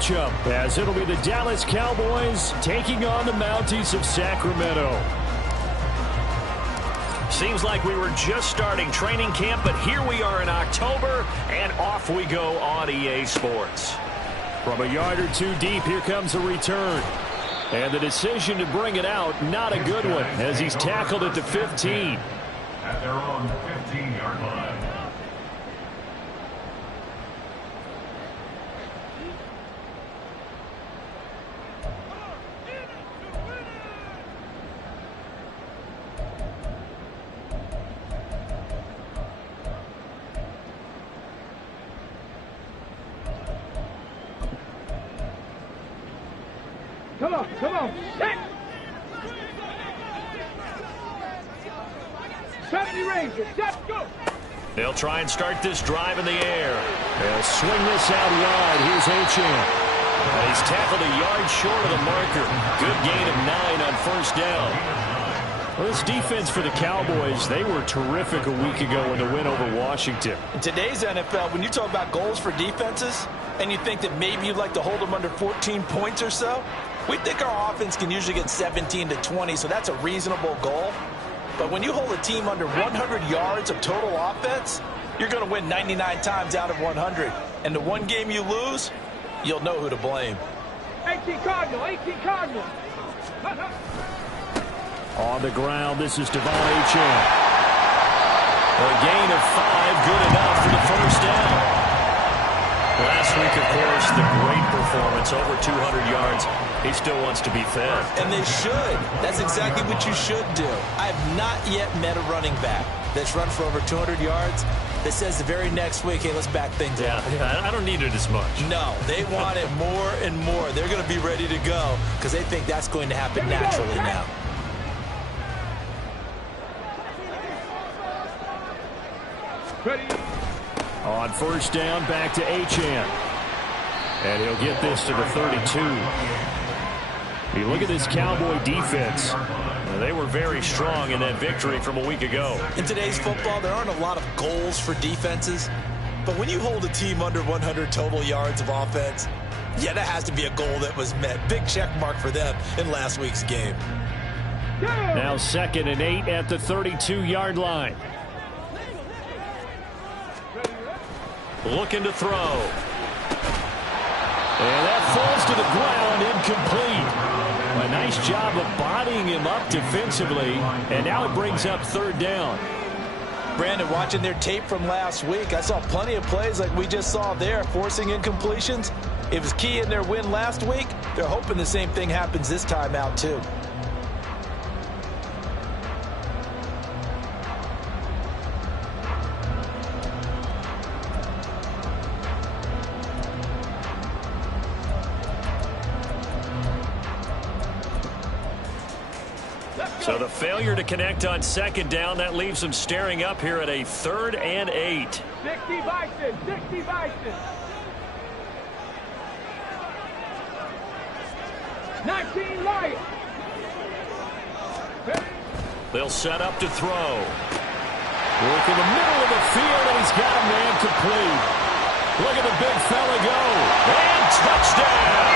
matchup, as it'll be the Dallas Cowboys taking on the Mounties of Sacramento. Seems like we were just starting training camp, but here we are in October, and off we go on EA Sports. From a yard or two deep, here comes a return. And the decision to bring it out, not a good one, as he's tackled at the 15. At their own 15-yard line. Come on. Set. 70 Rangers. Set. Go. They'll try and start this drive in the air. They'll swing this out wide. Here's Achane. And he's tackled a yard short of the marker. Good gain of 9 on first down. Well, this defense for the Cowboys, they were terrific a week ago in the win over Washington. In today's NFL, when you talk about goals for defenses, and you think that maybe you'd like to hold them under 14 points or so, we think our offense can usually get 17 to 20, so that's a reasonable goal. But when you hold a team under 100 yards of total offense, you're going to win 99 times out of 100. And the one game you lose, you'll know who to blame. 18 Cardinal. On the ground, this is Devon Achane. A gain of 5, good enough for the first down. Last week, of course, the great performance, over 200 yards. He still wants to be fed. And they should. That's exactly what you should do. I have not yet met a running back that's run for over 200 yards that says the very next week, hey, let's back things up. Yeah, I don't need it as much. No, they want it more and more. They're going to be ready to go because they think that's going to happen naturally now. Ready. On first down, back to Achane. And he'll get this to the 32. You look at this Cowboy defense. They were very strong in that victory from a week ago. In today's football, there aren't a lot of goals for defenses. But when you hold a team under 100 total yards of offense, yeah, that has to be a goal that was met. Big check mark for them in last week's game. Now 2nd and 8 at the 32-yard line. Looking to throw. And that falls to the ground, incomplete. A nice job of bodying him up defensively, and now it brings up 3rd down. Brandon, watching their tape from last week, I saw plenty of plays like we just saw there, forcing incompletions. It was key in their win last week. They're hoping the same thing happens this time out, too. So the failure to connect on 2nd down, that leaves them staring up here at a 3rd and 8. 60 Bison. 60 Bison. 19 Lions. They'll set up to throw. Work in the middle of the field, and he's got a man complete. Look at the big fella go. And touchdown!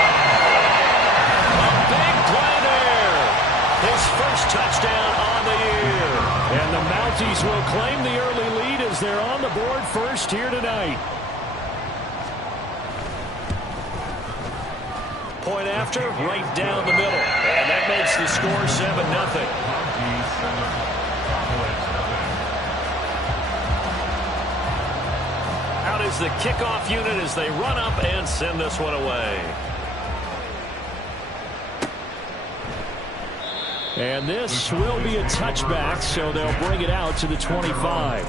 A big play there. His first touchdown on the year. And the Mounties will claim the early lead as they're on the board first here tonight. Point after, right down the middle. And that makes the score 7-0. Out is the kickoff unit as they run up and send this one away. And this will be a touchback, so they'll bring it out to the 25.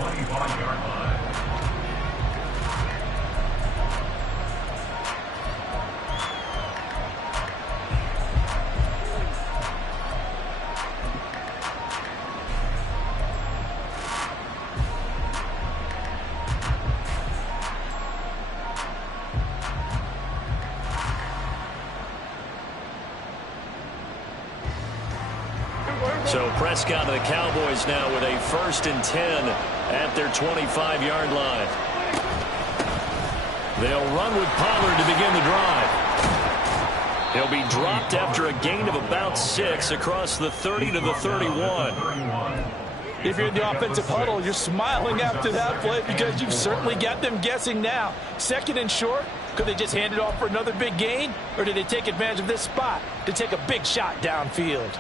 So Prescott and the Cowboys now with a 1st and 10 at their 25-yard line. They'll run with Pollard to begin the drive. He'll be dropped after a gain of about 6 across the 30 to the 31. If you're in the offensive huddle, you're smiling after that play because you've certainly got them guessing now. Second and short, could they just hand it off for another big gain? Or did they take advantage of this spot to take a big shot downfield?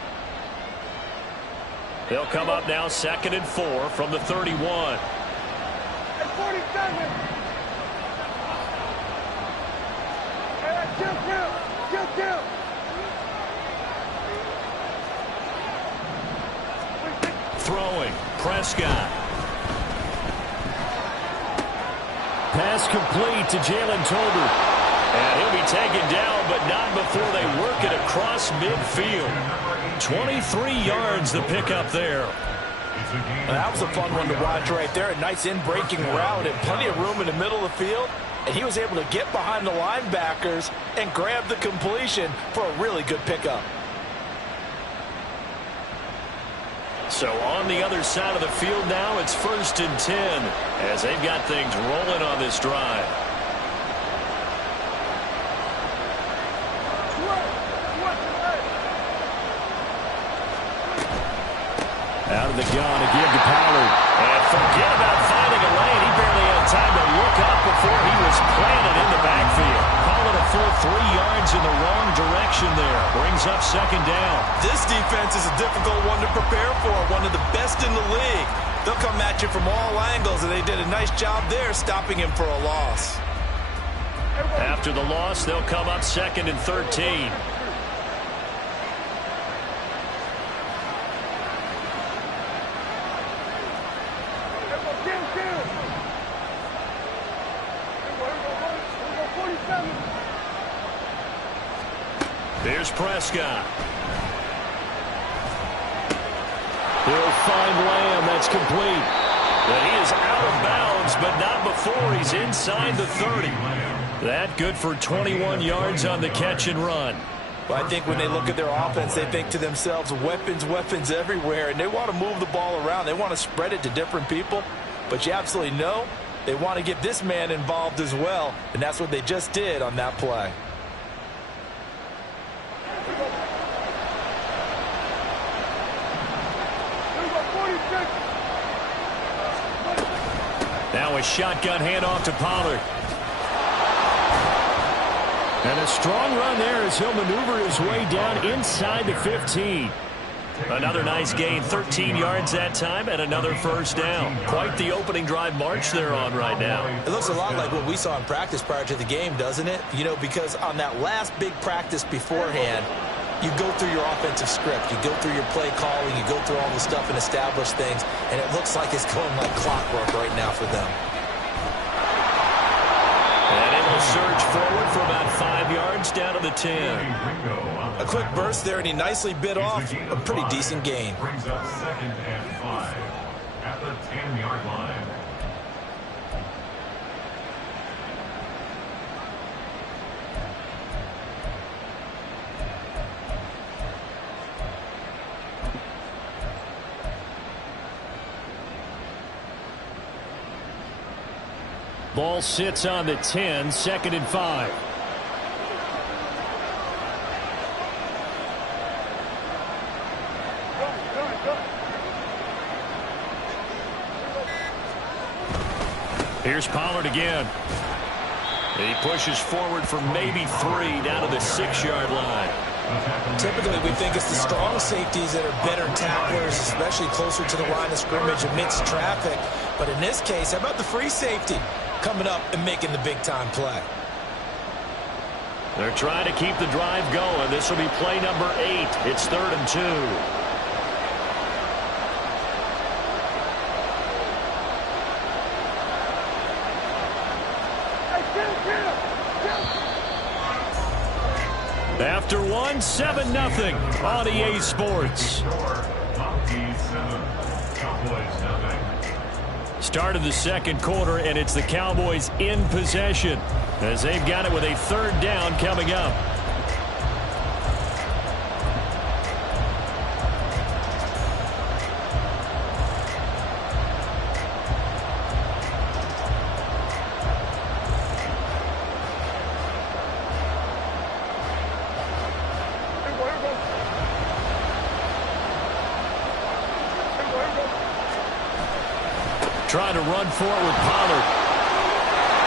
They'll come up now 2nd and 4 from the 31. Hey, 47. Hey, chill. Throwing, Prescott. Pass complete to Jalen Tolbert. And he'll be taken down, but not before they work it across midfield. 23 yards the pickup there. That was a fun one to watch right there. A nice in-breaking route and plenty of room in the middle of the field. And he was able to get behind the linebackers and grab the completion for a really good pickup. So on the other side of the field now, it's 1st and 10 as they've got things rolling on this drive. Out of the gun to give to Pollard. And forget about finding a lane. He barely had time to look up before he was planted in the backfield. Call it a full 3 yards in the wrong direction there. Brings up 2nd down. This defense is a difficult one to prepare for, one of the best in the league. They'll come at you from all angles, and they did a nice job there stopping him for a loss. After the loss, they'll come up 2nd and 13. Here's Prescott. He'll find Lamb. That's complete. But he is out of bounds, but not before he's inside the 30. That good for 21 yards on the catch and run. Well, I think when they look at their offense, they think to themselves, weapons everywhere, and they want to move the ball around. They want to spread it to different people, but you absolutely know they want to get this man involved as well, and that's what they just did on that play. Now a shotgun handoff to Pollard. And a strong run there as he'll maneuver his way down inside the 15. Another nice gain, 13 yards that time, and another 1st down. Quite the opening drive march they're on right now. It looks a lot like what we saw in practice prior to the game, doesn't it? You know, because on that last big practice beforehand, you go through your offensive script, you go through your play calling, you go through all the stuff and establish things, and it looks like it's going like clockwork right now for them. And it will surge forward for about 5 yards down to the 10. A quick burst there, and he nicely bit off a pretty decent gain. Brings up 2nd and 5 at the 10-yard line. Ball sits on the 10, 2nd and 5. Here's Pollard again. He pushes forward for maybe 3 down to the 6-yard line. Typically, we think it's the strong safeties that are better tacklers, especially closer to the line of scrimmage amidst traffic. But in this case, how about the free safety coming up and making the big-time play? They're trying to keep the drive going. This will be play number 8. It's 3rd and 2. After 1, 7-0 on EA Sports. Start of the 2nd quarter, and it's the Cowboys in possession as they've got it with a 3rd down coming up. trying to run for it with Pollard.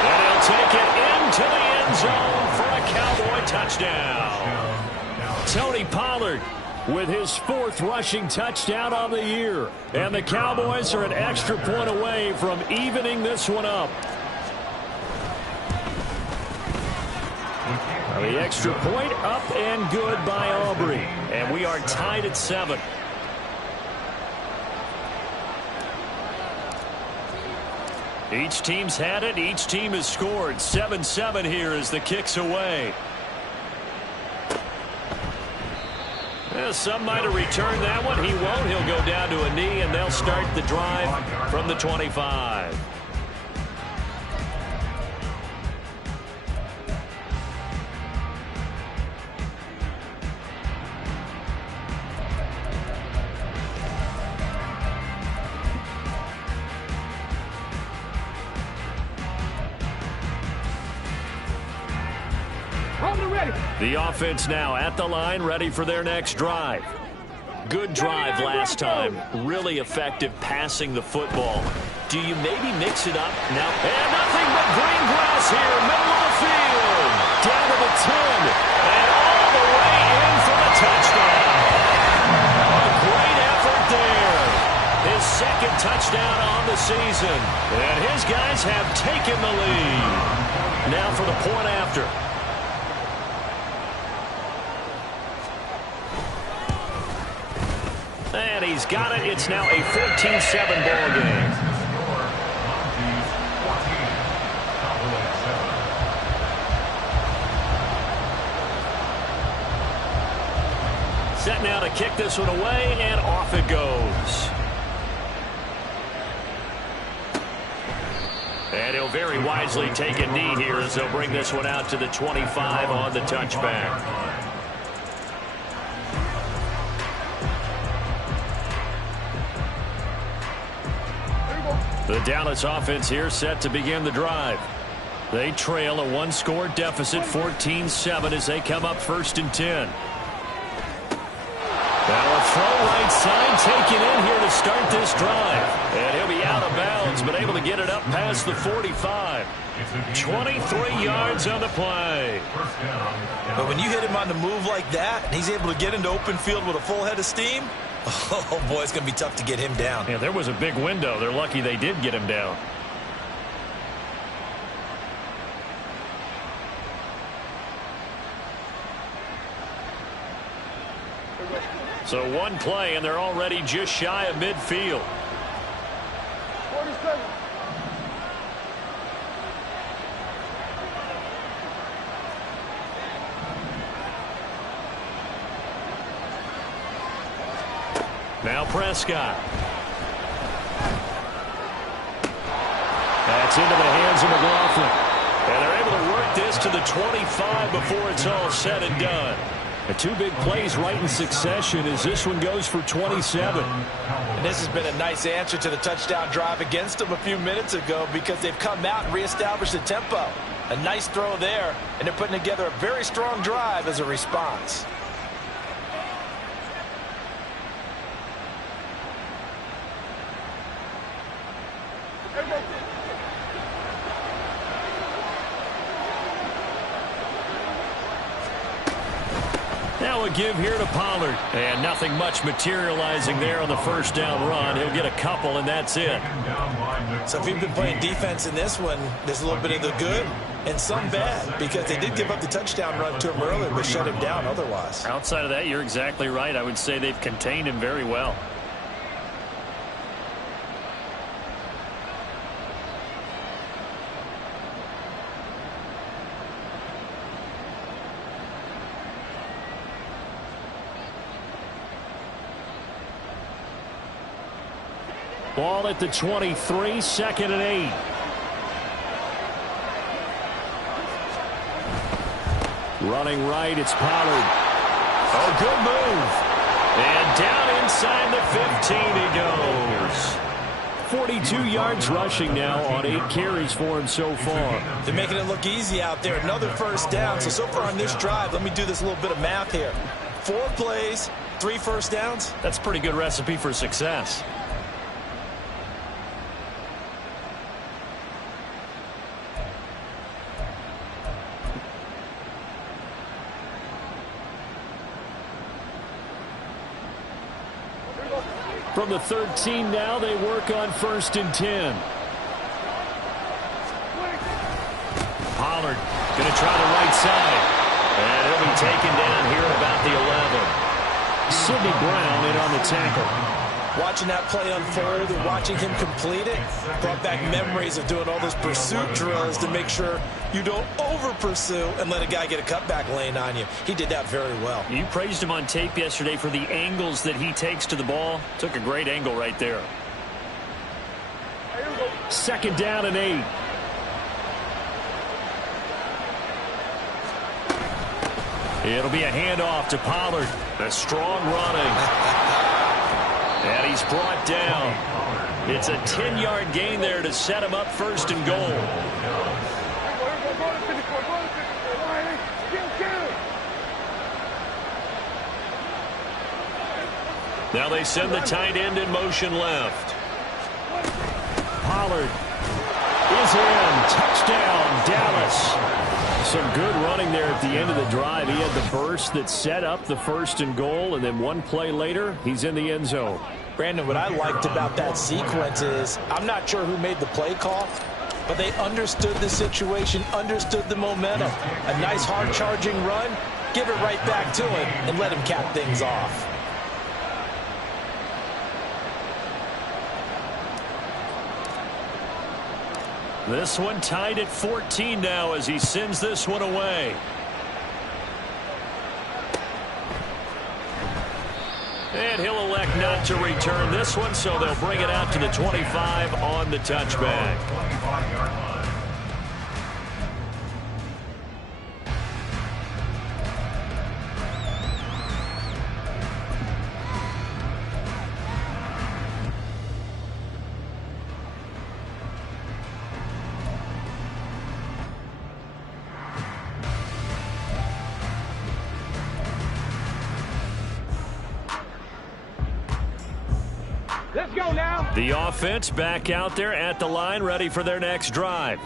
And he'll take it into the end zone for a Cowboy touchdown. Tony Pollard with his 4th rushing touchdown on the year. And the Cowboys are an extra point away from evening this one up. The extra point up and good by Aubrey. And we are tied at 7. Each team's had it. Each team has scored. 7-7 here as the kick's away. Some might have returned that one. He won't. He'll go down to a knee, and they'll start the drive from the 25. The offense now at the line, ready for their next drive. Good drive last time. Really effective passing the football. Do you maybe mix it up now? And nothing but green grass here, middle of the field. Down to the 10. And all the way in for the touchdown. A great effort there. His 2nd touchdown on the season. And his guys have taken the lead. Now for the point after. And he's got it. It's now a 14-7 ball game. Set now to kick this one away, and off it goes. And he'll very wisely take a knee here as they'll bring this one out to the 25 on the touchback. The Dallas offense here set to begin the drive. They trail a 1-score deficit, 14-7, as they come up 1st and 10. Now a throw right side taken in here to start this drive. And he'll be out of bounds, but able to get it up past the 45. 23 yards on the play. But when you hit him on the move like that, and he's able to get into open field with a full head of steam, oh, boy, it's going to be tough to get him down. Yeah, there was a big window. They're lucky they did get him down. So one play, and they're already just shy of midfield. 47. Now Prescott. That's into the hands of McLaughlin. And they're able to work this to the 25 before it's all said and done. The 2 big plays right in succession as this one goes for 27. And this has been a nice answer to the touchdown drive against them a few minutes ago because they've come out and reestablished the tempo. A nice throw there, and they're putting together a very strong drive as a response. Now a give here to Pollard. And nothing much materializing there on the 1st down run. He'll get a couple, and that's it. So if you've been playing defense in this one, there's a little bit of the good and some bad because they did give up the touchdown run to him earlier but shut him down otherwise. Outside of that, you're exactly right. I would say they've contained him very well. Ball at the 23, 2nd and 8. Running right, it's Pollard. Oh, good move. And down inside the 15 he goes. 42 yards rushing now on 8 carries for him so far. They're making it look easy out there. Another 1st down. So far on this drive, let me do this little bit of math here. 4 plays, 3 1st downs. That's a pretty good recipe for success. From the 13 now, they work on 1st and 10. Pollard going to try the right side. And he'll be taken down here at about the 11. Sidney Brown in on the tackle. Watching that play unfold and watching him complete it brought back memories of doing all those pursuit drills to make sure you don't over-pursue and let a guy get a cutback lane on you. He did that very well. You praised him on tape yesterday for the angles that he takes to the ball. Took a great angle right there. 2nd down and 8. It'll be a handoff to Pollard. A strong running. And he's brought down. It's a 10-yard gain there to set him up 1st and goal. Now they send the tight end in motion left. Pollard is in. Touchdown, Dallas. Some good running there at the end of the drive. He had the burst that set up the 1st and goal, and then one play later, he's in the end zone. Brandon, what I liked about that sequence is I'm not sure who made the play call, but they understood the situation, understood the momentum. A nice hard-charging run, give it right back to him, and let him cap things off. This one tied at 14 now as he sends this one away. And he'll elect not to return this one, so they'll bring it out to the 25 on the touchback. Let's go now. The offense back out there at the line, ready for their next drive.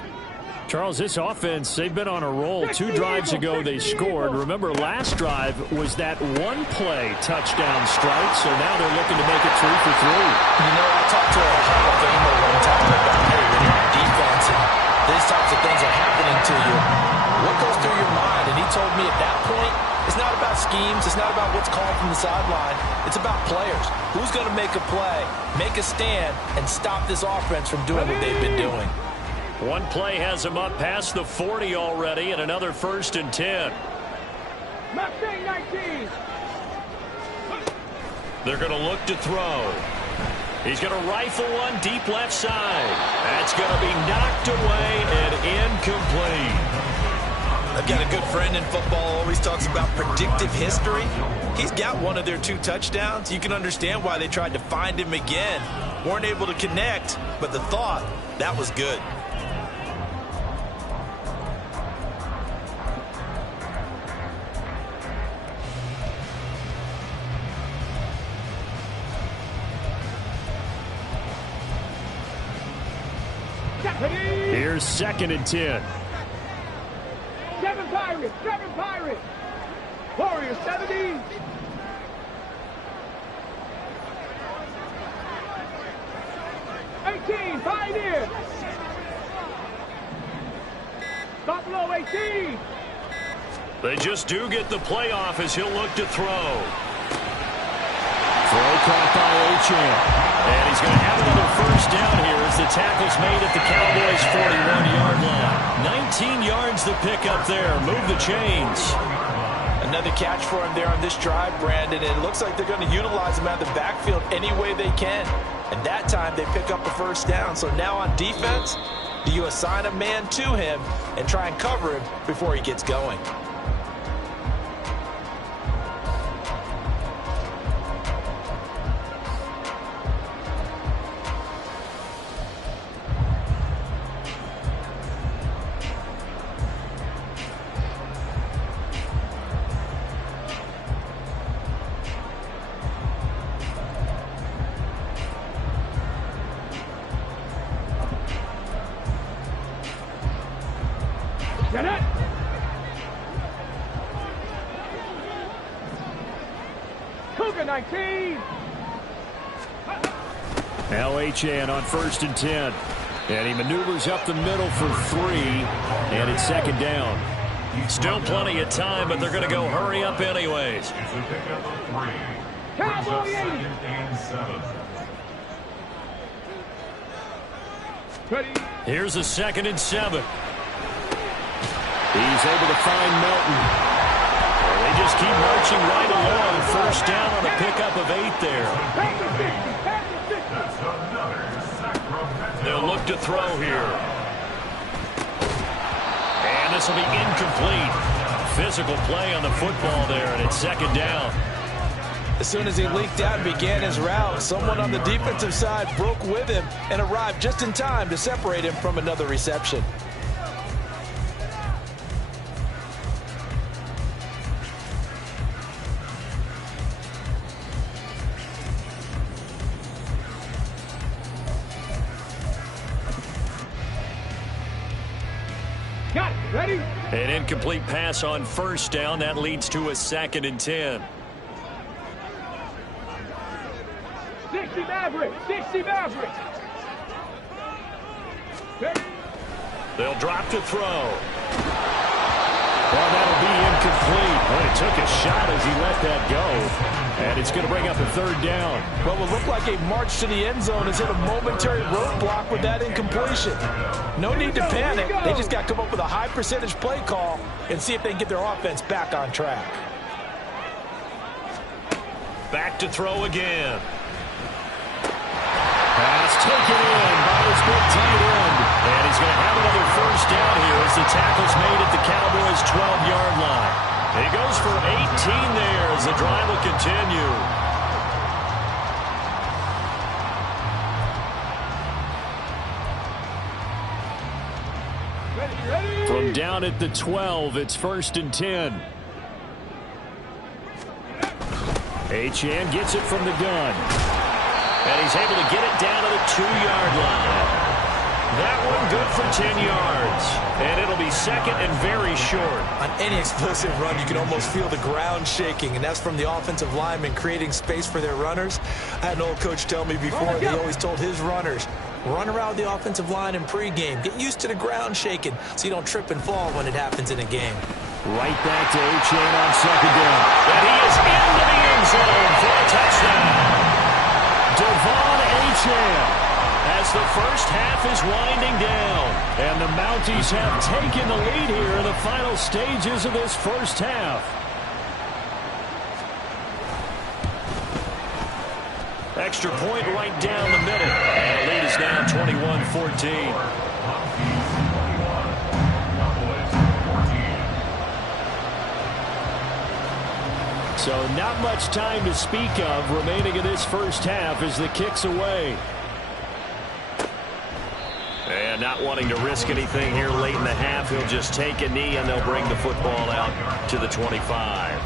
Charles, this offense, they've been on a roll. 2 drives ago they scored. Remember, last drive was that one-play touchdown strike, so now they're looking to make it 3 for 3. You know, I talked to a Hall of Famer one time about, hey, when you're on defense and these types of things are happening to you, what goes through your mind? And he told me at that point, it's not about schemes. It's not about what's called from the sideline. It's about players. Who's going to make a play, make a stand, and stop this offense from doing what they've been doing. One play has them up past the 40 already, and another 1st and 10. Mustang 19. They're going to look to throw. He's going to rifle one deep left side. That's going to be knocked away and incomplete. I've got a good friend in football, always talks about predictive history. He's got one of their 2 touchdowns. You can understand why they tried to find him again. Weren't able to connect, but the thought, that was good. Here's 2nd and 10. 7 Pirates, 7 Pirates. Warriors 70. Pioneer. Buffalo 18. They just do get the playoff as he'll look to throw. Throw caught by Achane. And he's going to have another 1st down here as the tackle's made at the Cowboys' 41-yard line. 19 yards the pick up there. Move the chains. Another catch for him there on this drive, Brandon. And it looks like they're going to utilize him out of the backfield any way they can. And that time they pick up the 1st down. So now on defense, do you assign a man to him and try and cover him before he gets going? Get it! Cougar 19! Now Achane on 1st and 10. And he maneuvers up the middle for 3. And it's 2nd down. Still plenty of time, but they're going to go hurry up anyways. It's a pickup of 3. Cowboy 80. 2nd and 7. Ready. Here's a 2nd and 7. He's able to find Melton. Well, they just keep marching right along. 1st down on a pickup of 8 there. Pass the 60. Pass the 60. That's another Sacramento. They'll look to throw here. And this will be incomplete. Physical play on the football there, and it's 2nd down. As soon as he leaked out and began his route, someone on the defensive side broke with him and arrived just in time to separate him from another reception. Got it. Ready. An incomplete pass on 1st down. That leads to a 2nd and 10. 60 Maverick. 60 Maverick. Ready. They'll drop to throw. Well, that'll be incomplete. Well, he took a shot as he let that go. And it's going to bring up a 3rd down. What will look like a march to the end zone is hit a momentary roadblock with that incompletion. No need to panic. They just got to come up with a high percentage play call and see if they can get their offense back on track. Back to throw again. Pass taken in by his big tight end. And he's going to have another 1st down here as the tackle's made at the Cowboys' 12-yard line. He goes for 18 there as the drive will continue. Ready. From down at the 12, it's 1st and 10. Achane gets it from the gun. And he's able to get it down to the 2-yard line. That one good for 10 yards. And it'll be 2nd and very short. On any explosive run, you can almost feel the ground shaking, and that's from the offensive linemen creating space for their runners. I had an old coach tell me before, he always told his runners, run around the offensive line in pregame. Get used to the ground shaking so you don't trip and fall when it happens in a game. Right back to Achane on 2nd down. And he is into the end zone for a touchdown. Devon Achane, as the first half is winding down. And the Mounties have taken the lead here in the final stages of this first half. Extra point right down the middle. And the lead is now 21-14. So not much time to speak of remaining in this first half as the kick's away. And not wanting to risk anything here late in the half, he'll just take a knee and they'll bring the football out to the 25.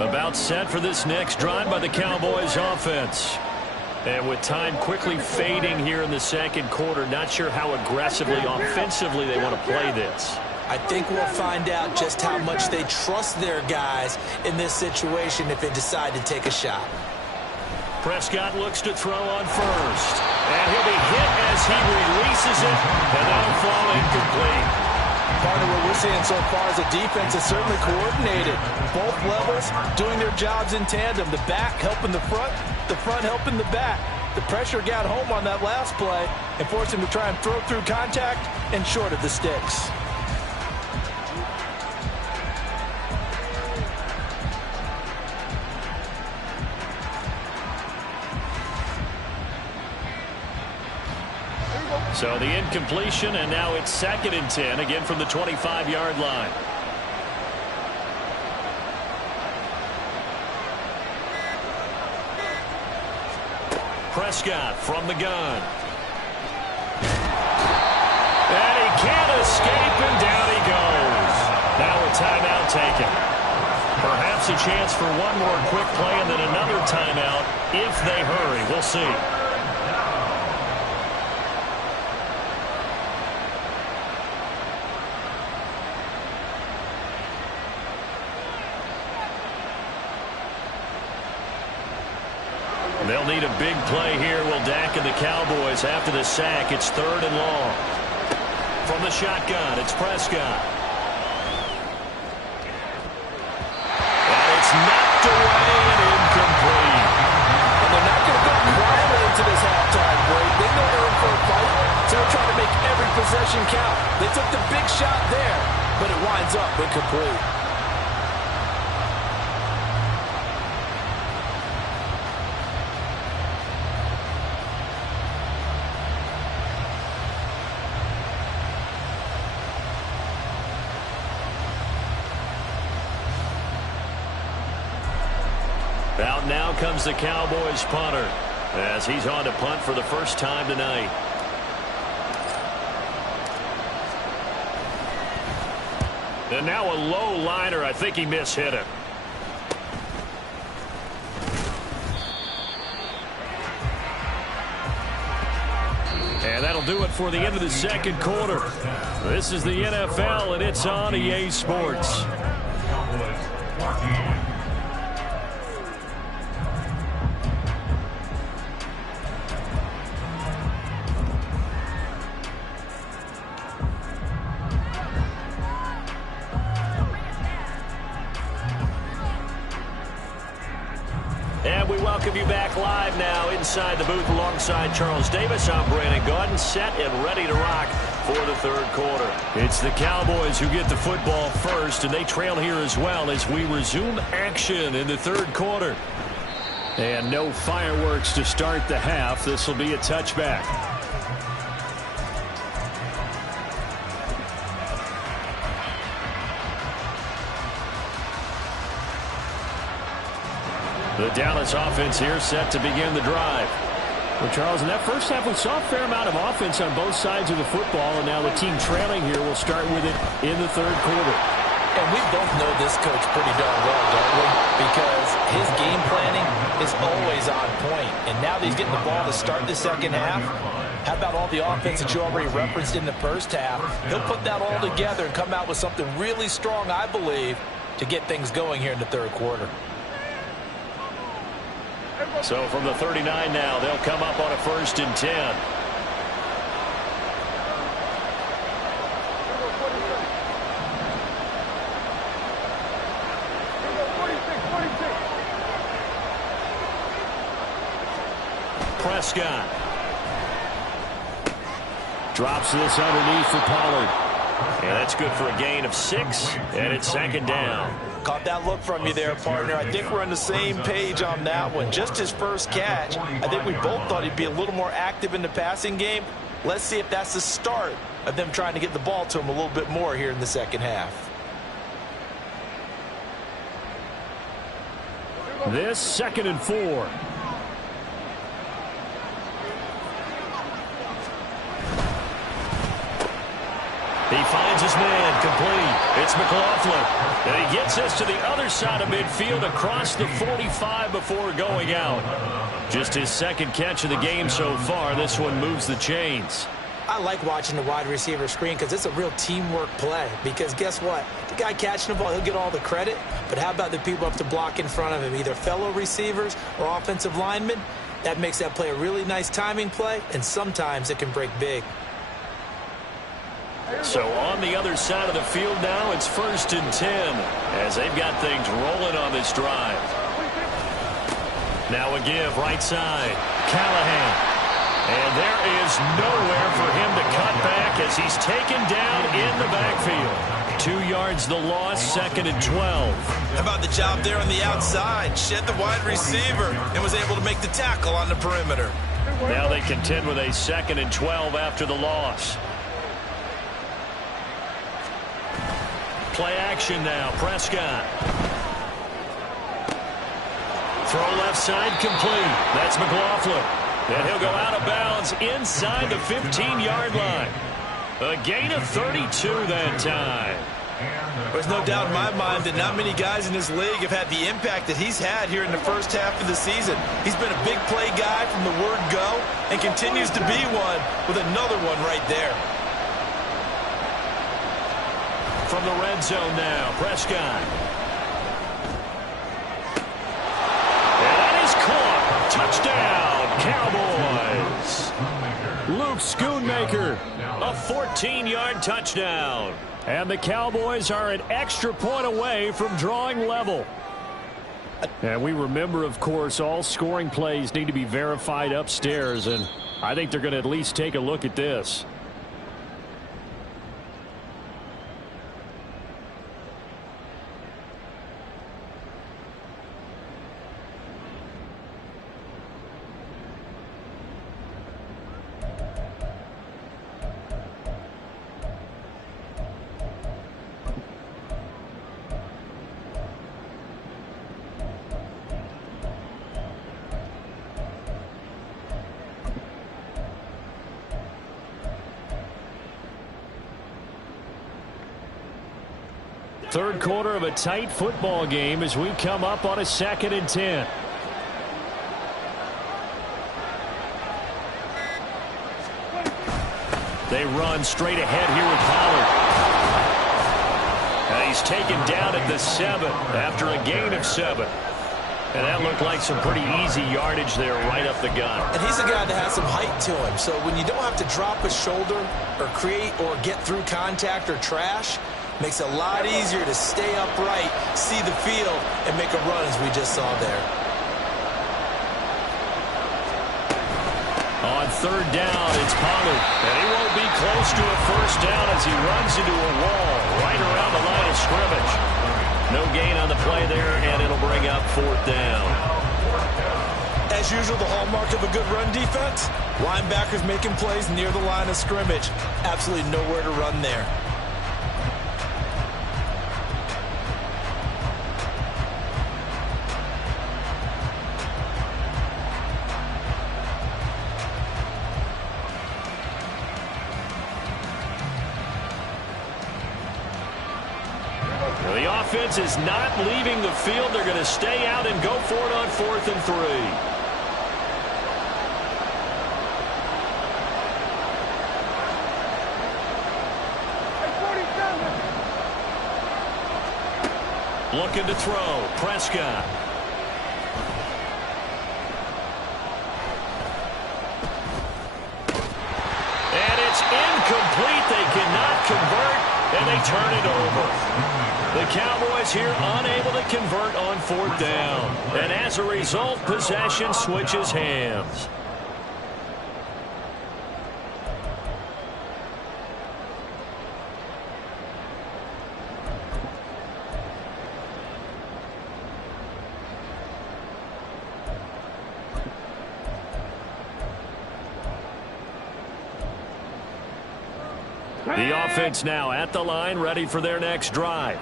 About set for this next drive by the Cowboys offense. And with time quickly fading here in the 2nd quarter, not sure how aggressively, offensively they want to play this. I think we'll find out just how much they trust their guys in this situation if they decide to take a shot. Prescott looks to throw on 1st. And he'll be hit as he releases it, and that'll fall incomplete. Partner, what we're seeing so far is the defense is certainly coordinated. Both levels doing their jobs in tandem. The back helping the front helping the back. The pressure got home on that last play and forced him to try and throw through contact and short of the sticks. So the incompletion, and now it's 2nd and 10, again from the 25-yard line. Prescott from the gun. And he can't escape, and down he goes. Now a timeout taken. Perhaps a chance for one more quick play and then another timeout if they hurry. We'll see. They'll need a big play here. Will Dak and the Cowboys after the sack. It's 3rd and long. From the shotgun, it's Prescott. And it's knocked away and incomplete. And they're not going to go quietly into this halftime break. They know they're in for a fight, so they're trying to make every possession count. They took the big shot there, but it winds up incomplete. Out now comes the Cowboys punter as he's on to punt for the first time tonight. And now a low liner. I think he mishit it. And that'll do it for the end of the second quarter. This is the NFL, and it's on EA Sports. And we welcome you back live now inside the booth alongside Charles Davis. I'm Brandon Gaudin, set and ready to rock for the third quarter. It's the Cowboys who get the football first, and they trail here as well as we resume action in the third quarter. And no fireworks to start the half. This will be a touchback. The Dallas offense here set to begin the drive. Well, Charles, in that first half, we saw a fair amount of offense on both sides of the football, and now the team trailing here will start with it in the third quarter. And we both know this coach pretty darn well, don't we? Because his game planning is always on point. And now that he's getting the ball to start the second half, how about all the offense that you already referenced in the first half? He'll put that all together and come out with something really strong, I believe, to get things going here in the third quarter. So from the 39 now, they'll come up on a 1st and 10. Prescott. Drops this underneath for Pollard. And that's good for a gain of 6, and it's 2nd down. Caught that look from you there, partner. I think we're on the same page on that one. Just his first catch. I think we both thought he'd be a little more active in the passing game. Let's see if that's the start of them trying to get the ball to him a little bit more here in the second half. This 2nd and 4. He finds his man, complete. It's McLaughlin. And he gets us to the other side of midfield across the 45 before going out. Just his 2nd catch of the game so far. This one moves the chains. I like watching the wide receiver screen because it's a real teamwork play. Because guess what? The guy catching the ball, he'll get all the credit. But how about the people up to block in front of him, either fellow receivers or offensive linemen? That makes that play a really nice timing play, and sometimes it can break big. So on the other side of the field now, it's 1st and 10 as they've got things rolling on this drive. Now a give right side. Callahan. And there is nowhere for him to cut back as he's taken down in the backfield. 2 yards the loss, 2nd and 12. How about the job there on the outside? Shed the wide receiver and was able to make the tackle on the perimeter. Now they contend with a 2nd and 12 after the loss. Play action now. Prescott. Throw left side complete. That's McLaughlin. And he'll go out of bounds inside the 15-yard line. A gain of 32 that time. There's no doubt in my mind that not many guys in this league have had the impact that he's had here in the first half of the season. He's been a big play guy from the word go and continues to be one with another one right there. From the red zone now, Prescott. And that is caught. Touchdown, Cowboys. Luke Schoonmaker. A 14-yard touchdown. And the Cowboys are an extra point away from drawing level. And we remember, of course, all scoring plays need to be verified upstairs, and I think they're going to at least take a look at this. Third quarter of a tight football game as we come up on a 2nd and 10. They run straight ahead here with Pollard. And he's taken down at the 7 after a gain of 7. And that looked like some pretty easy yardage there right up the gut. And he's a guy that has some height to him. So when you don't have to drop a shoulder or create or get through contact or trash, makes it a lot easier to stay upright, see the field, and make a run as we just saw there. On 3rd down, it's Pollard. And he won't be close to a first down as he runs into a wall right around the line of scrimmage. No gain on the play there, and it'll bring up 4th down. As usual, the hallmark of a good run defense, linebackers making plays near the line of scrimmage. Absolutely nowhere to run there. The offense is not leaving the field. They're going to stay out and go for it on 4th and 3. Looking to throw. Prescott. And it's incomplete. They cannot convert, and they turn it over. The Cowboys here unable to convert on 4th down. And as a result, possession switches hands. The offense now at the line, ready for their next drive.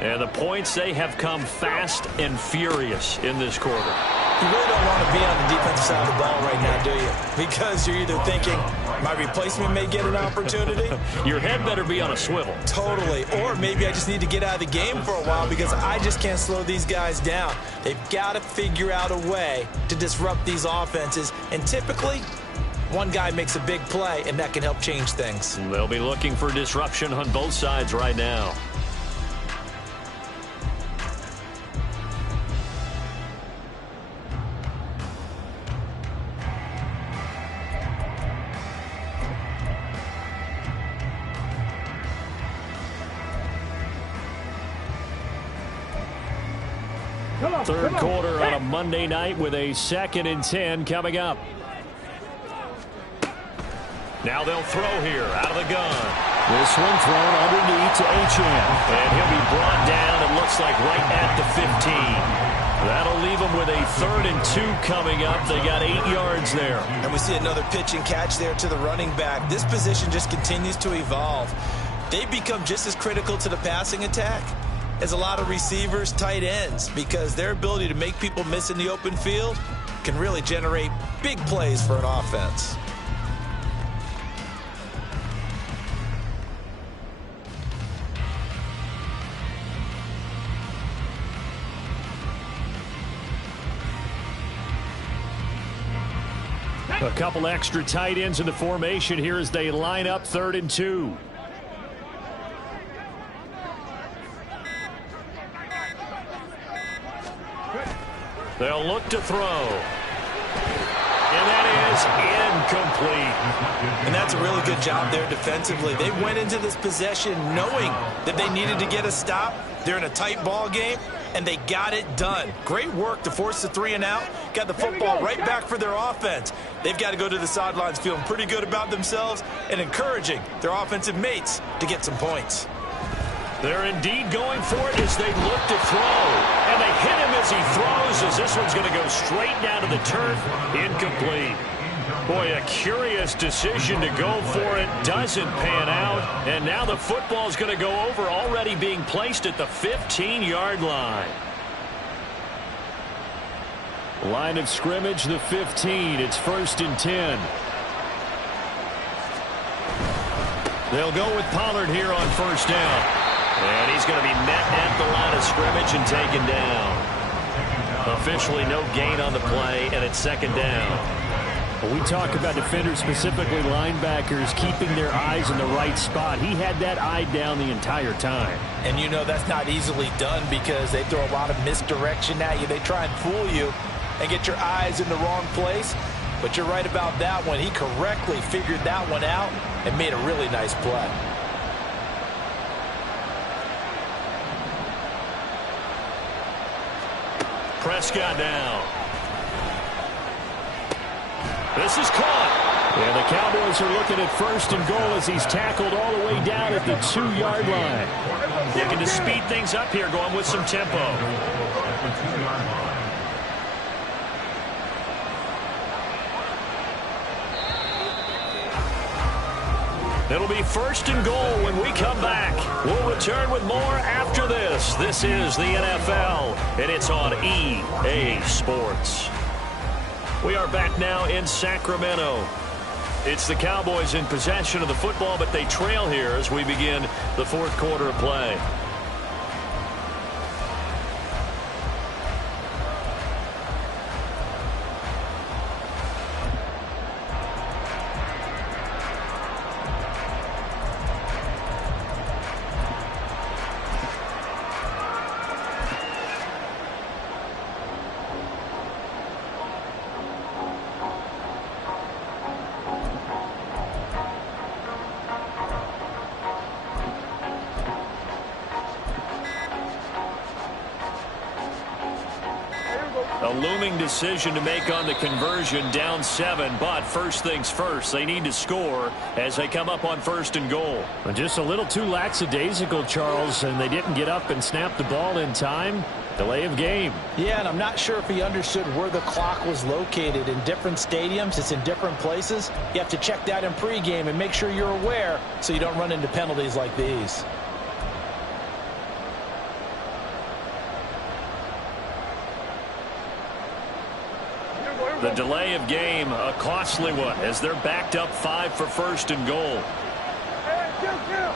And the points, they have come fast and furious in this quarter. You really don't want to be on the defensive side of the ball right now, do you? Because you're either thinking, my replacement may get an opportunity. Your head better be on a swivel. Totally. Or maybe I just need to get out of the game for a while because I just can't slow these guys down. They've got to figure out a way to disrupt these offenses. And typically, one guy makes a big play, and that can help change things. They'll be looking for disruption on both sides right now. Third quarter on a Monday night with a 2nd and 10 coming up. Now they'll throw here out of the gun. This one thrown underneath to Achane. And he'll be brought down, it looks like, right at the 15. That'll leave them with a 3rd and 2 coming up. They got 8 yards there. And we see another pitch and catch there to the running back. This position just continues to evolve. They become just as critical to the passing attack as a lot of receivers, tight ends, because their ability to make people miss in the open field can really generate big plays for an offense. A couple extra tight ends in the formation here as they line up 3rd and 2. They'll look to throw. And that is incomplete. And that's a really good job there defensively. They went into this possession knowing that they needed to get a stop. They're in a tight ball game, and they got it done. Great work to force the 3 and out. Got the football right back for their offense. They've got to go to the sidelines feeling pretty good about themselves and encouraging their offensive mates to get some points. They're indeed going for it as they look to throw. And they hit him as he throws, as this one's going to go straight down to the turf. Incomplete. Boy, a curious decision to go for it. Doesn't pan out. And now the football's going to go over, already being placed at the 15-yard line. Line of scrimmage, the 15. It's 1st and 10. They'll go with Pollard here on 1st down. And he's going to be met at the line of scrimmage and taken down. Officially no gain on the play, and it's 2nd down. We talk about defenders, specifically linebackers, keeping their eyes in the right spot. He had that eye down the entire time. And you know that's not easily done because they throw a lot of misdirection at you. They try and fool you and get your eyes in the wrong place. But you're right about that one. He correctly figured that one out and made a really nice play. Prescott down. This is caught. And the Cowboys are looking at 1st and goal as he's tackled all the way down at the 2-yard line. Looking to speed things up here, going with some tempo. It'll be 1st and goal when we come back. We'll return with more after this. This is the NFL, and it's on EA Sports. We are back now in Sacramento. It's the Cowboys in possession of the football, but they trail here as we begin the 4th quarter of play. A looming decision to make on the conversion, down 7, but first things first, they need to score as they come up on 1st and goal. Just a little too lackadaisical, Charles, and they didn't get up and snap the ball in time. Delay of game. Yeah, and I'm not sure if he understood where the clock was located. In different stadiums, it's in different places. You have to check that in pregame and make sure you're aware so you don't run into penalties like these. The delay of game, a costly one, as they're backed up 5 for 1st and goal. Hey, chill.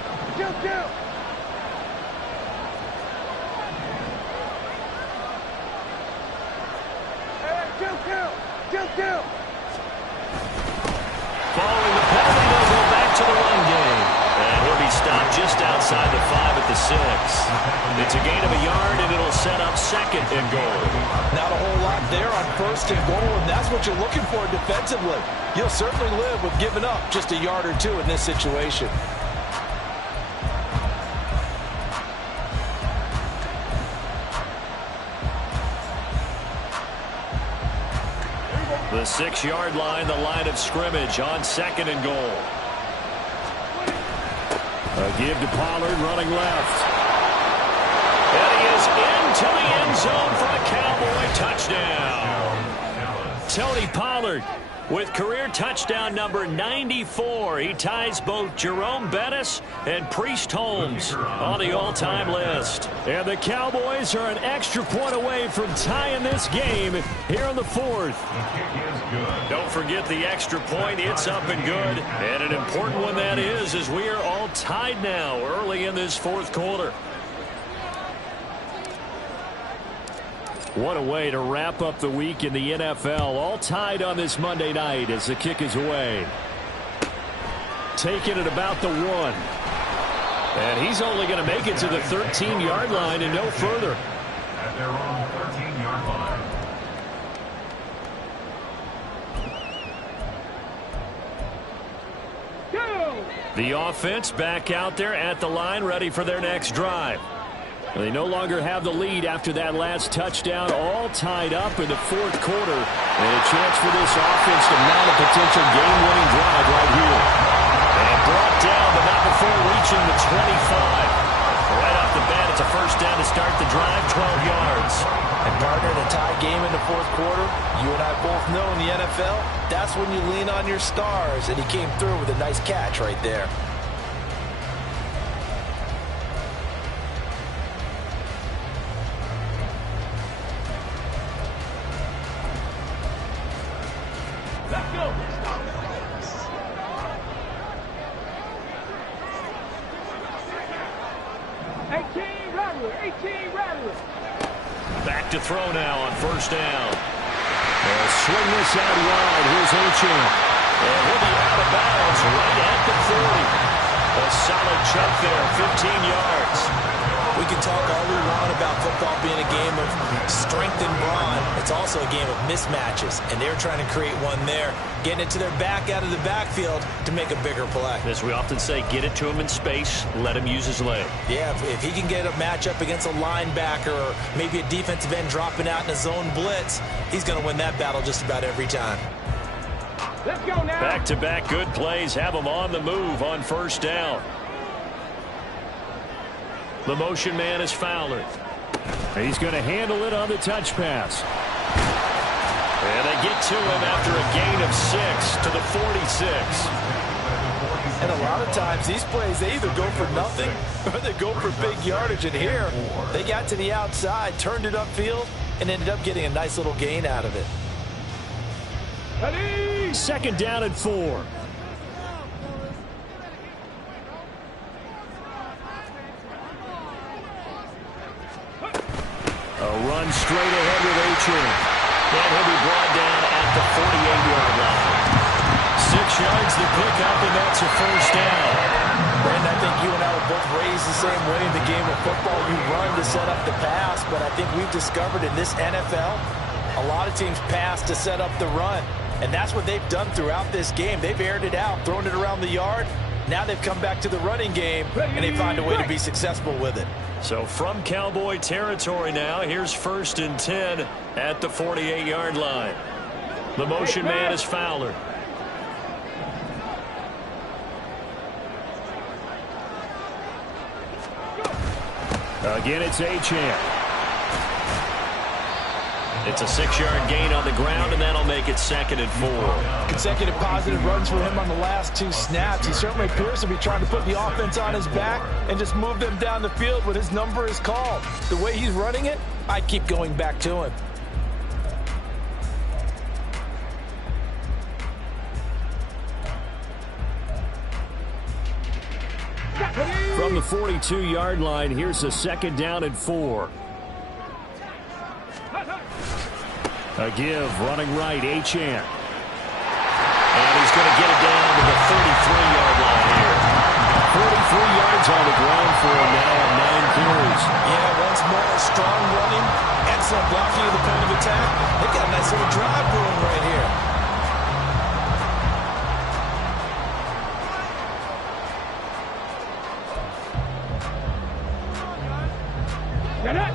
Following the penalty, they'll go back to the run game. And he'll be stopped just outside the 5 at the 6. It's a gain of a yard, and it'll set up 2nd and goal. Not a whole lot there on 1st and goal, and that's what you're looking for defensively. You'll certainly live with giving up just a yard or 2 in this situation. The 6-yard line, the line of scrimmage on 2nd and goal. A give to Pollard, running left. And he is into the end zone for a Cowboy touchdown. Tony Pollard with career touchdown number 94. He ties both Jerome Bettis and Priest Holmes on the all-time list. And the Cowboys are an extra point away from tying this game here in the 4th. Don't forget the extra point. It's up and good. And an important one that is, as we are all tied now early in this 4th quarter. What a way to wrap up the week in the NFL. All tied on this Monday night as the kick is away. Taking it about the 1. And he's only going to make it to the 13-yard line and no further. At their own 13-yard line. The offense back out there at the line, ready for their next drive. They no longer have the lead after that last touchdown, all tied up in the fourth quarter. And a chance for this offense to mount a potential game-winning drive right here. And brought down, but not before reaching the 25. Right off the bat, it's a first down to start the drive, 12 yards. And partner, in a tie game in the fourth quarter, you and I both know in the NFL, that's when you lean on your stars. And he came through with a nice catch right there. Let's go. 18 Rattler. Back to throw now on first down. They'll swing this out wide. Here's Achane. And he'll be out of bounds right at the 40. A solid chunk there, 15 yards. We can talk all we want about football being a game of strength and brawn. It's also a game of mismatches, and they're trying to create one there, getting it to their back out of the backfield to make a bigger play. As we often say, get it to him in space, let him use his leg. Yeah, if he can get a matchup against a linebacker or maybe a defensive end dropping out in a zone blitz, he's going to win that battle just about every time. Let's go now. Back-to-back good plays have him on the move on first down. The motion man is Fowler. He's going to handle it on the touch pass. And they get to him after a gain of 6 to the 46. And a lot of times these plays, they either go for nothing or they go for big yardage. And here, they got to the outside, turned it upfield, and ended up getting a nice little gain out of it. Ready. Second down and 4. A run straight ahead with Achane. And he'll be brought down at the 48-yard line. 6 yards to pick up, and that's a first down. Brandon, I think you and I were both raised the same way in the game of football. You run to set up the pass, but I think we've discovered in this NFL, a lot of teams pass to set up the run. And that's what they've done throughout this game. They've aired it out, thrown it around the yard. Now they've come back to the running game, and they find a way to be successful with it. So from Cowboy territory now, here's 1st and 10 at the 48-yard line. The motion man is Fowler. Again, it's Achane. It's a 6-yard gain on the ground, and that'll make it 2nd and 4. Consecutive positive runs for him on the last 2 snaps. He certainly appears to be trying to put the offense on his back and just move them down the field when his number is called. The way he's running it, I keep going back to him. From the 42-yard line, here's a 2nd down and 4. A give, running right, Achane. And he's going to get it down to the 33-yard line here. 43 yards on the ground for him now on 9 carries. Yeah, once more, strong running, excellent blocking of the point of attack. They've got a nice little drive brewing right here.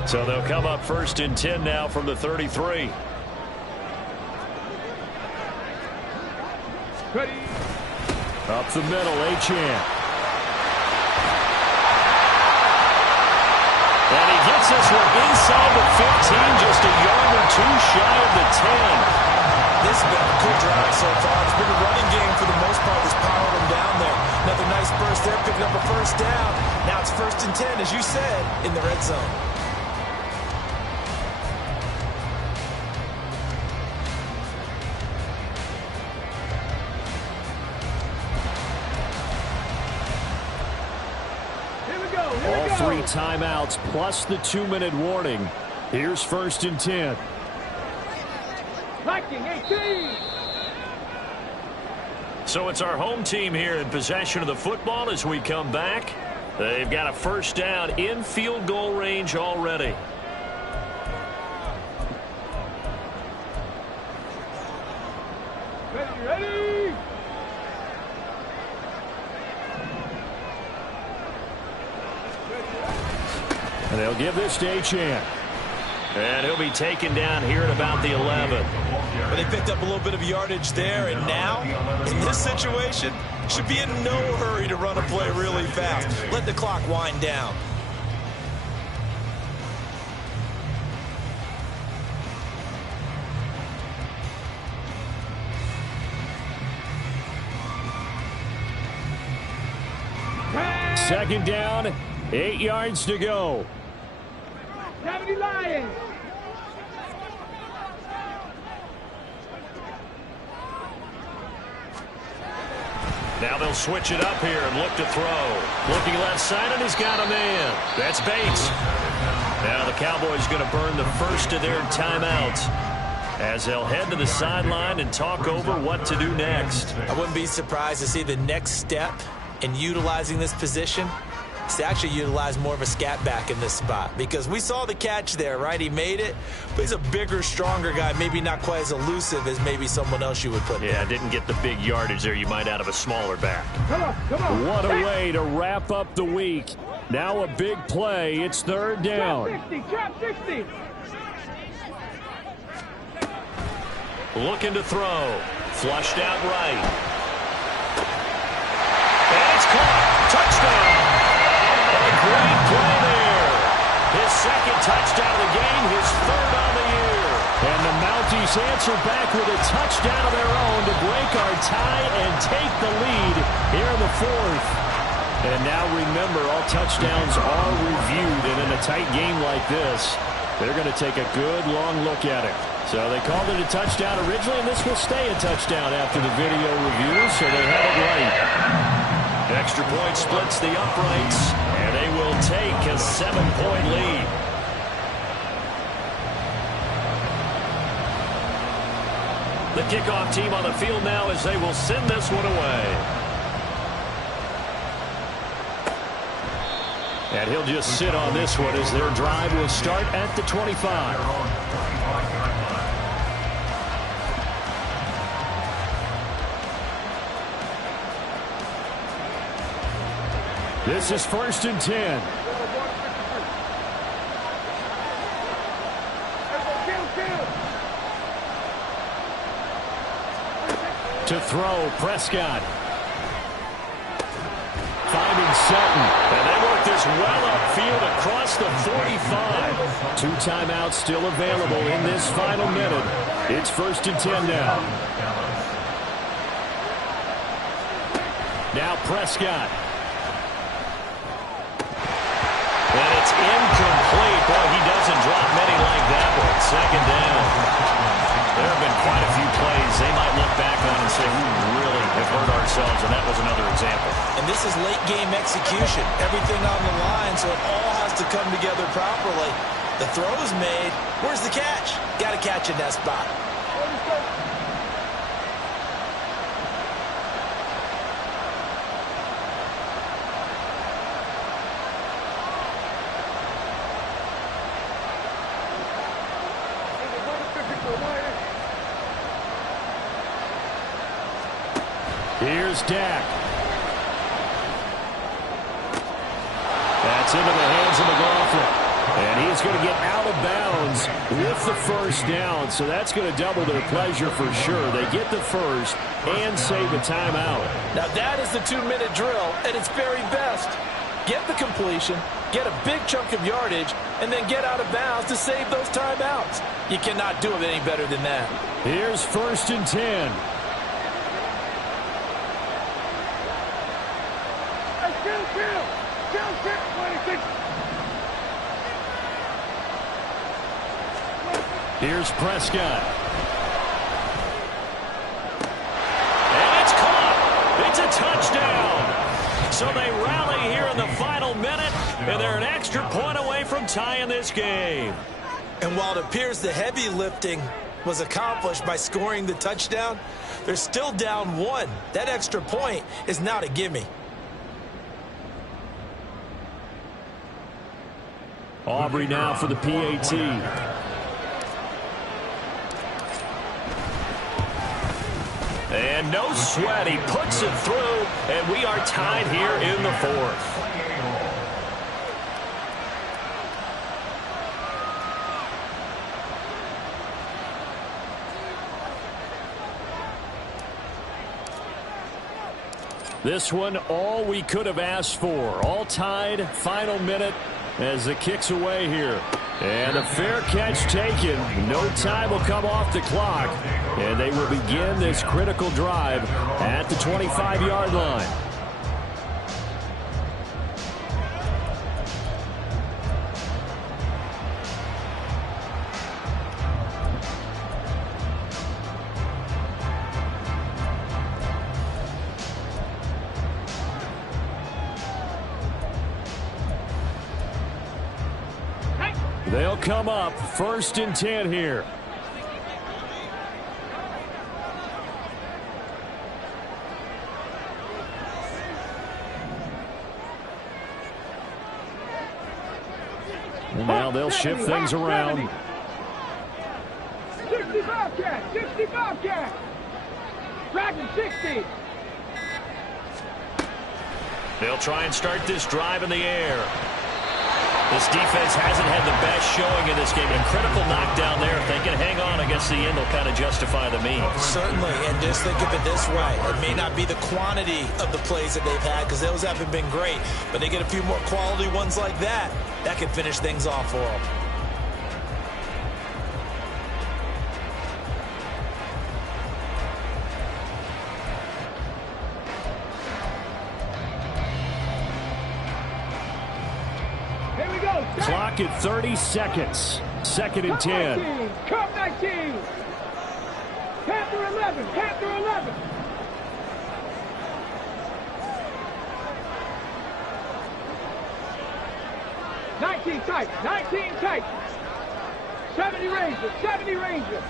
So they'll come up 1st and 10 now from the 33. Ready. Up the middle, Achane. And he gets this one inside the 15, just a yard or 2 shy of the 10. This has been a good drive so far. It's been a running game for the most part that's powered them down there. Another nice burst there, picking up a first down. Now it's 1st and 10, as you said, in the red zone. All 3 timeouts plus the 2-minute warning. Here's 1st and 10. Liking 18. So it's our home team here in possession of the football as we come back. They've got a 1st down in field goal range already. Ready. And they'll give this to Achane. And he'll be taken down here at about the 11. But they picked up a little bit of yardage there, and now, in this situation, should be in no hurry to run a play really fast. Let the clock wind down. Second down, 8 yards to go. 70 Lions. Now they'll switch it up here and look to throw. Looking left side, and he's got a man. That's Bates. Now the Cowboys going to burn the first of their timeouts as they'll head to the sideline and talk over what to do next. I wouldn't be surprised to see the next step in utilizing this position is to actually utilize more of a scat back in this spot, because we saw the catch there, right? He made it, but he's a bigger, stronger guy, maybe not quite as elusive as maybe someone else you would put Yeah, there. didn't get the big yardage there you might out of a smaller back. Come on. What a way to wrap up the week. Now a big play. It's 3rd down. Trap 60. Looking to throw. Flushed out right. And it's caught. Touchdown. A great play there. His 2nd touchdown of the game, his 3rd on the year. And the Mounties answer back with a touchdown of their own to break our tie and take the lead here in the 4th. And now remember, all touchdowns are reviewed, and in a tight game like this, they're going to take a good long look at it. So they called it a touchdown originally, and this will stay a touchdown after the video review, so they had it right. Extra point splits the uprights, and they will take a 7-point lead. The kickoff team on the field now as they will send this one away. And he'll just sit on this one as their drive will start at the 25. This is 1st and 10. To throw, Prescott. Finding Sutton. And they work this well upfield across the 45. 2 timeouts still available in this final minute. It's 1st and 10 now. Now Prescott. And it's incomplete. Boy, he doesn't drop many like that one. 2nd down. There have been quite a few plays they might look back on and say, we really have hurt ourselves, and that was another example. And this is late game execution. Everything on the line, so it all has to come together properly. The throw is made. Where's the catch? Got to catch in that spot. Here's Dak. That's into the hands of McLaughlin. And he's going to get out of bounds with the 1st down. So that's going to double their pleasure for sure. They get the 1st and save a timeout. Now that is the 2-minute drill at its very best. Get the completion, get a big chunk of yardage, and then get out of bounds to save those timeouts. You cannot do it any better than that. Here's 1st and 10. Here's Prescott. And it's caught. It's a touchdown. So they rally here in the final minute, and they're an extra point away from tying this game. And while it appears the heavy lifting was accomplished by scoring the touchdown, they're still down 1. That extra point is not a gimme. Aubrey now for the PAT. And no sweat. He puts it through, and we are tied here in the 4th. This one, all we could have asked for. All tied, final minute as it kicks away here. And a fair catch taken. No time will come off the clock. And they will begin this critical drive at the 25-yard line. They'll come up 1st and 10 here. And now they'll shift things around. 60 Bobcat, 60 Bobcat. Dragon 60. They'll try and start this drive in the air. This defense hasn't had the best showing in this game. A critical knockdown there. If they can hang on against the end, they'll kind of justify the means. Certainly, and just think of it this way. It may not be the quantity of the plays that they've had because those haven't been great, but they get a few more quality ones like that. That can finish things off for them. Clock at 30 seconds. 2nd and 10. Come 19. Panther 11. Panther 11. Tight. 19 tight. 70 Rangers. 70 Rangers.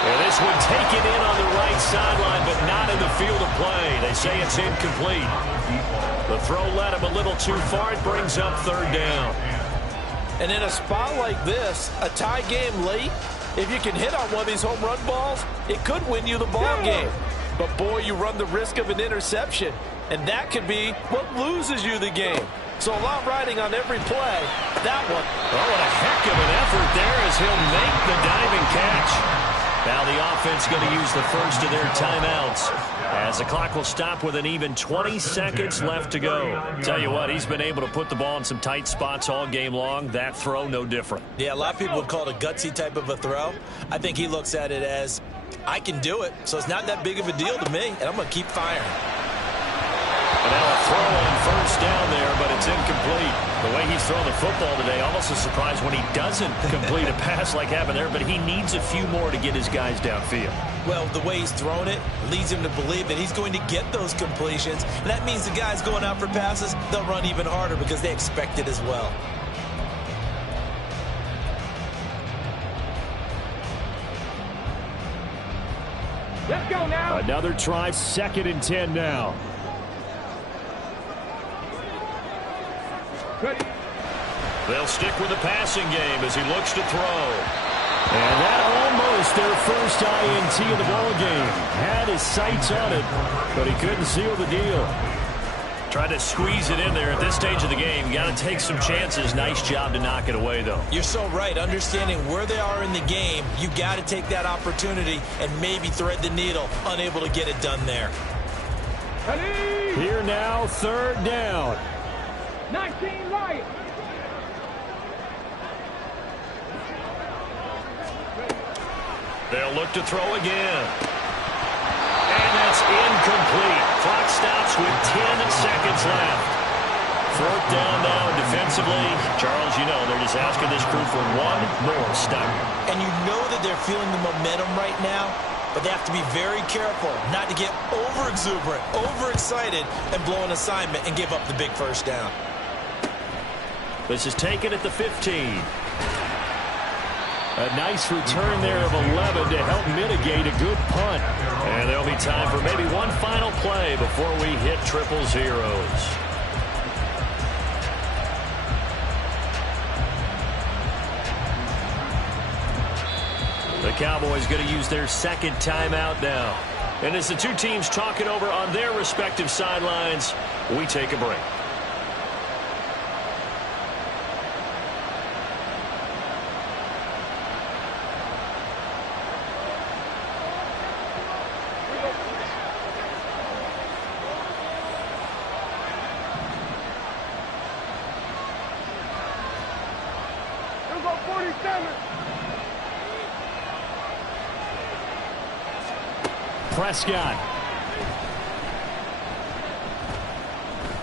Yeah, this one taken in on the right sideline, but not in the field of play. They say it's incomplete. The throw led him a little too far. It brings up 3rd down. And in a spot like this, a tie game late, if you can hit on one of these home run balls, it could win you the ball game. But, boy, you run the risk of an interception, and that could be what loses you the game. So a lot riding on every play. That one. Oh, what a heck of an effort there as he'll make the diving catch. Now the offense going to use the first of their timeouts as the clock will stop with an even 20 seconds left to go. Tell you what, he's been able to put the ball in some tight spots all game long. That throw, no different. Yeah, a lot of people would call it a gutsy type of a throw. I think he looks at it as, I can do it, so it's not that big of a deal to me, and I'm going to keep firing. And now a throw on 1st down there, but it's incomplete. The way he's throwing the football today, almost a surprise when he doesn't complete a pass like happened there, but he needs a few more to get his guys downfield. Well, the way he's thrown it leads him to believe that he's going to get those completions, and that means the guys going out for passes, they'll run even harder because they expect it as well. Let's go now. Another try, 2nd and 10 now. Ready. They'll stick with the passing game as he looks to throw. And that almost their first INT of the ball game. Had his sights on it, but he couldn't seal the deal. Tried to squeeze it in there at this stage of the game. You got to take some chances. Nice job to knock it away, though. You're so right. Understanding where they are in the game, you got to take that opportunity and maybe thread the needle. Unable to get it done there. Ready. Here now, 3rd down. 19 Lions. They'll look to throw again. And that's incomplete. Clock stops with 10 seconds left. 4th down now defensively. Charles, you know, they're just asking this crew for one more stop. And you know that they're feeling the momentum right now. but they have to be very careful not to get over-exuberant, overexcited, and blow an assignment and give up the big first down. This is taken at the 15. A nice return there of 11 to help mitigate a good punt. And there'll be time for maybe one final play before we hit triple zeros. The Cowboys going to use their second timeout now. And as the two teams talk it over on their respective sidelines, we take a break. Prescott.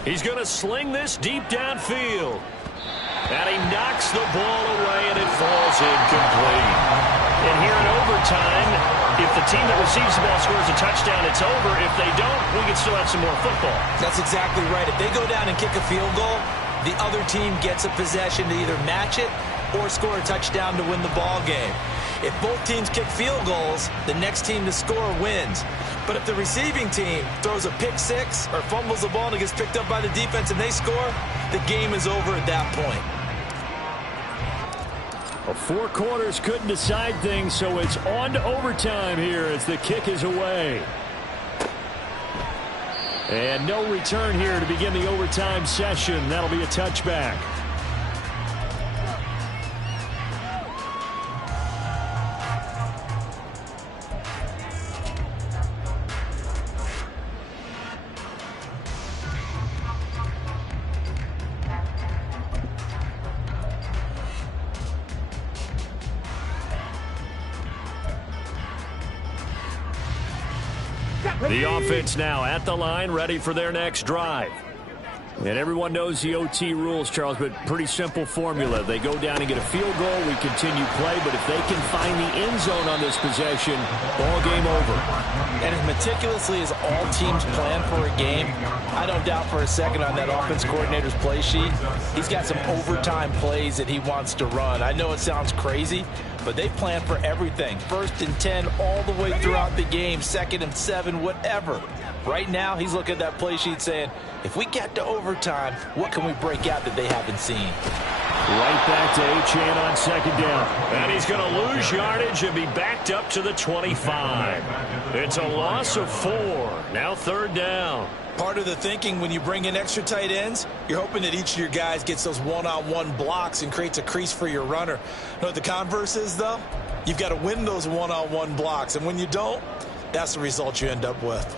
He's going to sling this deep downfield. And he knocks the ball away, and it falls incomplete. And here in overtime, if the team that receives the ball scores a touchdown, it's over. If they don't, we can still have some more football. That's exactly right. If they go down and kick a field goal, the other team gets a possession to either match it or score a touchdown to win the ball game. If both teams kick field goals, the next team to score wins. But if the receiving team throws a pick six or fumbles the ball and it gets picked up by the defense and they score, the game is over at that point. Well, 4 quarters couldn't decide things, so it's on to overtime here as the kick is away. And no return here to begin the overtime session. That'll be a touchback. The offense now at the line, ready for their next drive. And everyone knows the OT rules, Charles, but pretty simple formula. They go down and get a field goal, we continue play, but if they can find the end zone on this possession, ball game over. And as meticulously as all teams plan for a game, I don't doubt for a second on that offense coordinator's play sheet, he's got some overtime plays that he wants to run. I know it sounds crazy, but they plan for everything. 1st and 10 all the way throughout the game, 2nd and 7, whatever. Right now, he's looking at that play sheet saying, if we get to overtime, what can we break out that they haven't seen? Right back to Achane on 2nd down. And he's going to lose yardage and be backed up to the 25. It's a loss of 4. Now 3rd down. Part of the thinking when you bring in extra tight ends, you're hoping that each of your guys gets those one-on-one blocks and creates a crease for your runner. You know what the converse is, though? You've got to win those one-on-one blocks, and when you don't, that's the result you end up with.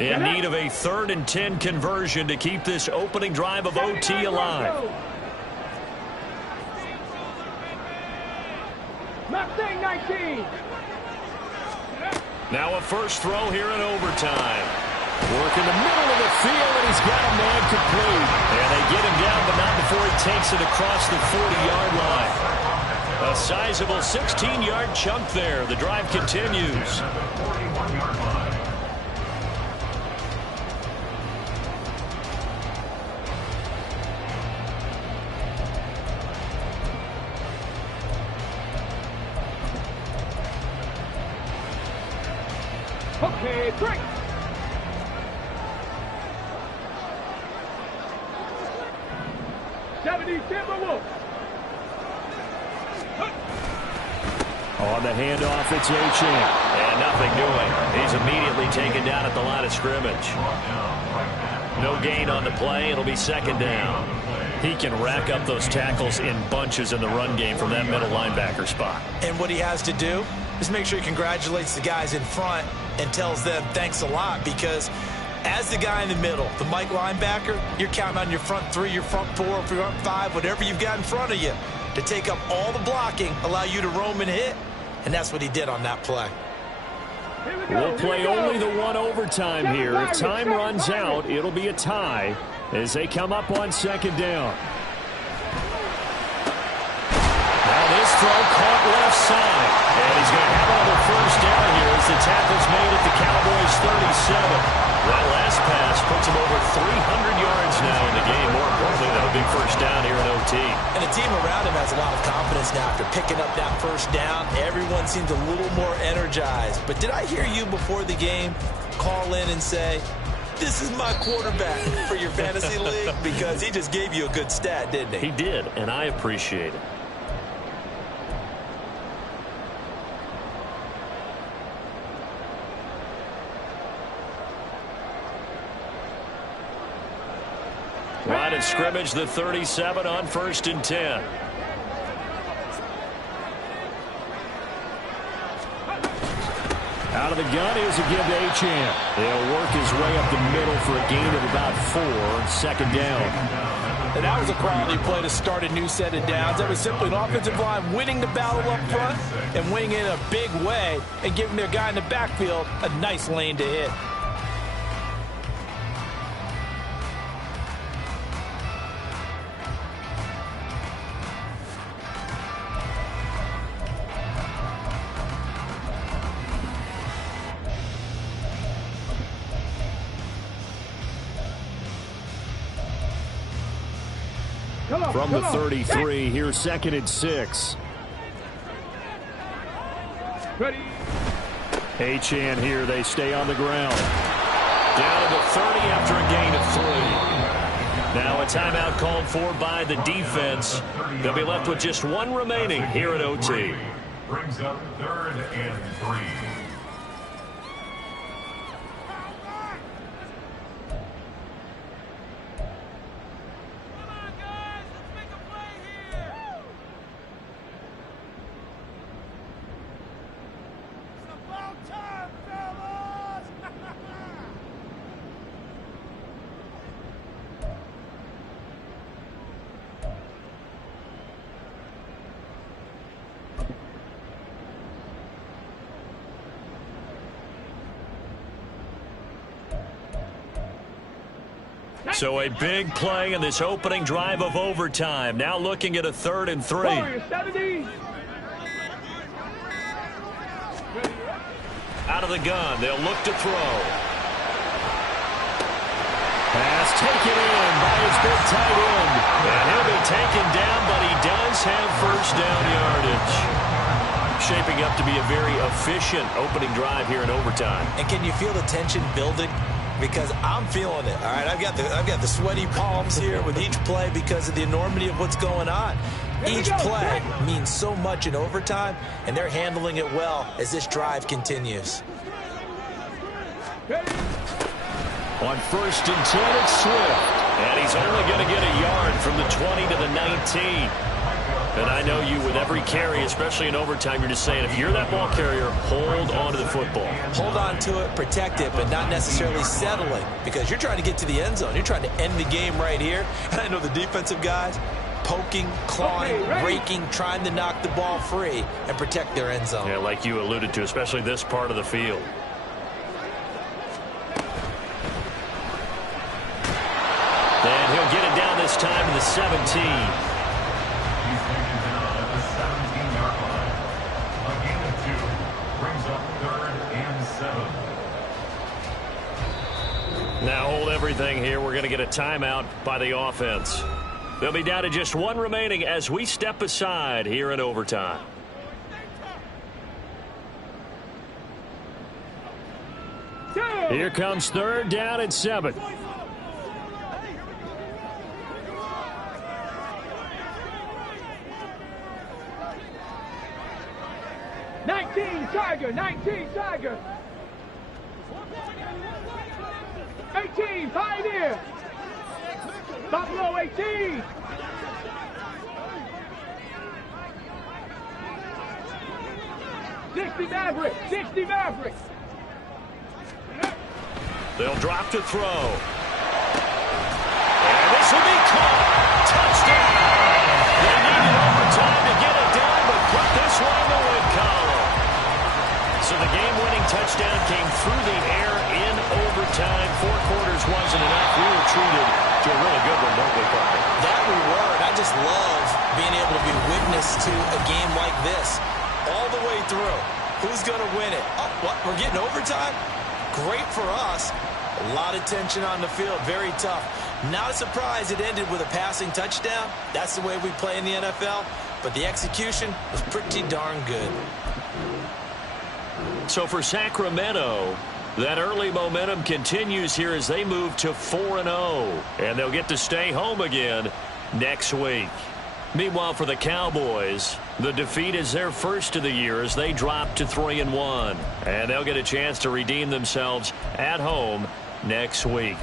In need of a 3rd and 10 conversion to keep this opening drive of OT alive. Mustang 19. Now a first throw here in overtime. Work in the middle of the field, and he's got a man complete. And they get him down, but not before he takes it across the 40-yard line. A sizable 16-yard chunk there. The drive continues. Okay, break. On the handoff, it's Achane. And nothing doing. He's immediately taken down at the line of scrimmage. No gain on the play. It'll be 2nd down. He can rack up those tackles in bunches in the run game from that middle linebacker spot. And what he has to do is make sure he congratulates the guys in front and tells them thanks a lot, because as the guy in the middle, the Mike linebacker, you're counting on your front 3, your front 4, your front 5, whatever you've got in front of you to take up all the blocking, allow you to roam and hit, and that's what he did on that play. We'll play only the one overtime here. If time runs out, it'll be a tie as they come up on 2nd down. Now this That last pass puts him over 300 yards now in the game. More importantly, though, big first down here in OT. And the team around him has a lot of confidence now after picking up that first down. Everyone seems a little more energized. But did I hear you before the game call in and say, this is my quarterback for your fantasy league? Because he just gave you a good stat, didn't he? He did, and I appreciate it. Line of scrimmage, the 37 on 1st and 10. Out of the gun, here's a give to Achane. He'll work his way up the middle for a gain of about 4 on 2nd down. And that was a quality play to start a new set of downs. That was simply an offensive line winning the battle up front and winning it in a big way and giving their guy in the backfield a nice lane to hit. From the 33, here's 2nd and 6. Achane here, they stay on the ground. Down to the 30 after a gain of 3. Now a timeout called for by the defense. They'll be left with just 1 remaining here at OT. Brings up 3rd and 3. So a big play in this opening drive of overtime. Now looking at a 3rd and 3. Out of the gun, they'll look to throw. Pass taken in by his big tight end. And he'll be taken down, but he does have first down yardage. Shaping up to be a very efficient opening drive here in overtime. And can you feel the tension building? Because I'm feeling it. All right, I've got the sweaty palms here with each play because of the enormity of what's going on. Each play means so much in overtime, and they're handling it well as this drive continues. On 1st and 10, it's Swift. And he's only going to get a yard from the 20 to the 19. And I know you, with every carry, especially in overtime, you're just saying, if you're that ball carrier, hold on to the football. Hold on to it, protect it, but not necessarily settling, because you're trying to get to the end zone. You're trying to end the game right here. And I know the defensive guys poking, clawing, raking, trying to knock the ball free and protect their end zone. Yeah, like you alluded to, especially this part of the field. And he'll get it down this time to the 17. Now hold everything here. We're going to get a timeout by the offense. They'll be down to just 1 remaining as we step aside here in overtime. Here comes 3rd down and 7. Tiger, 19 Tiger. 18 Pioneer. Buffalo 18. Maverick. 60 Maverick. They'll drop to throw. And this will be caught. Touchdown. They needed overtime to get it done, but put this one in the win column. So the game-winning touchdown came through the air in overtime. 4 quarters wasn't enough. We were treated to a really good one, don't we, Parker? That we were. And I just love being able to be witness to a game like this all the way through. Who's going to win it? Oh, what? We're getting overtime? great for us. A lot of tension on the field, very tough. Not a surprise it ended with a passing touchdown. That's the way we play in the NFL. But the execution was pretty darn good. So for Sacramento, that early momentum continues here as they move to 4-0. And they'll get to stay home again next week. Meanwhile, for the Cowboys, the defeat is their first of the year as they drop to 3-1. And they'll get a chance to redeem themselves at home next week.